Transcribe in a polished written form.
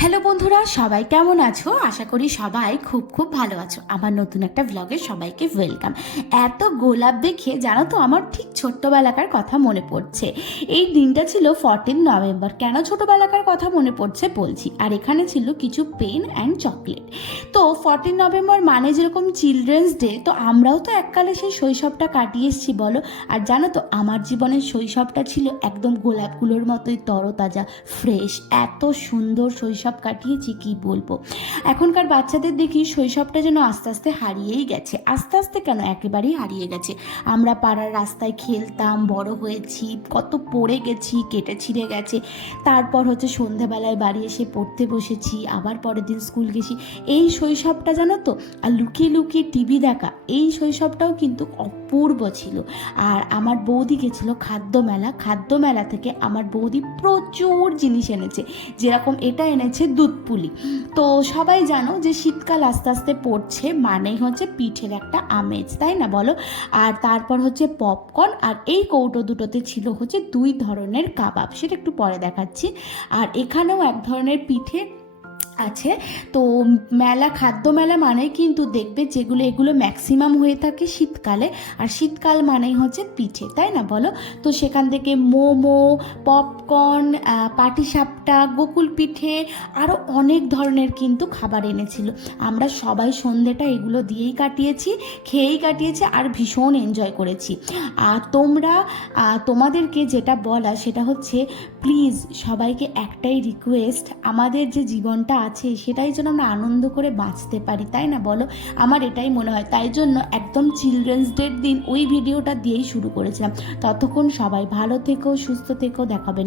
Hello বন্ধুরা, সবাই কেমন আছো? আশা করি সবাই খুব খুব ভালো আছো। আমার নতুন একটা ব্লগে সবাইকে ওয়েলকাম। এত গোলাপ দেখে জানো তো আমার ঠিক ছোট্টবেলাকার কথা মনে পড়ছে। এই দিনটা ছিল 14 নভেম্বর। কেন ছোটবেলাকার কথা মনে পড়ছে বলছি। আর এখানে ছিল কিছু পেন অ্যান্ড চকলেট। তো 14 নভেম্বর মানে যেরকম চিলড্রেন্স ডে, তো আমরাও তো এককালে সেই শৈশবটা কাটিয়ে এসেছি বলো। আর জানো তো আমার জীবনের শৈশবটা ছিল একদম গোলাপগুলোর মতোই তরতাজা, ফ্রেশ। এত সুন্দর শৈশব কাটিয়েছি কি বলবো। এখনকার বাচ্চাদের দেখি শৈশবটা যেন আস্তে আস্তে হারিয়েই গেছে। আস্তে আস্তে কেন, একেবারেই হারিয়ে গেছে। আমরা পাড়ার রাস্তায় খেলতাম, বড় হয়েছি, কত পড়ে গেছি, কেটে ছিঁড়ে গেছে। তারপর হচ্ছে সন্ধেবেলায় বাড়ি এসে পড়তে বসেছি, আবার পরের দিন স্কুল গেছি। এই শৈশবটা জানো তো। আর লুকিয়ে লুকিয়ে টিভি দেখা, এই শৈশবটাও কিন্তু অপূর্ব ছিল। আর আমার বৌদি গেছিলো খাদ্য মেলা থেকে আমার বৌদি প্রচুর জিনিস এনেছে। যেরকম এটা এনেছে দুধ পুলি। তো সবাই জানো যে শীতকাল আস্তে আস্তে পড়ছে, মানেই হচ্ছে পিঠের একটা আমেজ, তাই না বলো। আর তারপর হচ্ছে পপকর্ন, আর এই কৌটো দুটোতে ছিল হচ্ছে 2 ধরনের কাবাব, সেটা একটু পরে দেখাচ্ছি। আর এখানেও এক ধরনের পিঠে আছে। তো খাদ্য মেলা মানেই কিন্তু দেখবে যেগুলো এগুলো ম্যাক্সিমাম হয়ে থাকে শীতকালে। আর শীতকাল মানেই হচ্ছে পিঠে, তাই না বলো। তো সেখান থেকে মোমো, পপকর্ন, পাটিসাপটা, গোকুল পিঠে, আরও অনেক ধরনের কিন্তু খাবার এনেছিল। আমরা সবাই সন্ধেটা এগুলো দিয়েই কাটিয়েছি, খেয়েই কাটিয়েছি, আর ভীষণ এনজয় করেছি। আর তোমাদেরকে যেটা বলা সেটা হচ্ছে, প্লিজ সবাইকে একটাই রিকোয়েস্ট, আমাদের যে জীবনটা আছে সেটাই যেন আমরা আনন্দ করে বাঁচতে পারি, তাই না বলো। আমার এটাই মনে হয়। তাই জন্য একদম চিলড্রেন্স ডের দিন ওই ভিডিওটা দিয়েই শুরু করেছিলাম। ততক্ষণ সবাই ভালো থেকো, সুস্থ থেকো, দেখাবেন।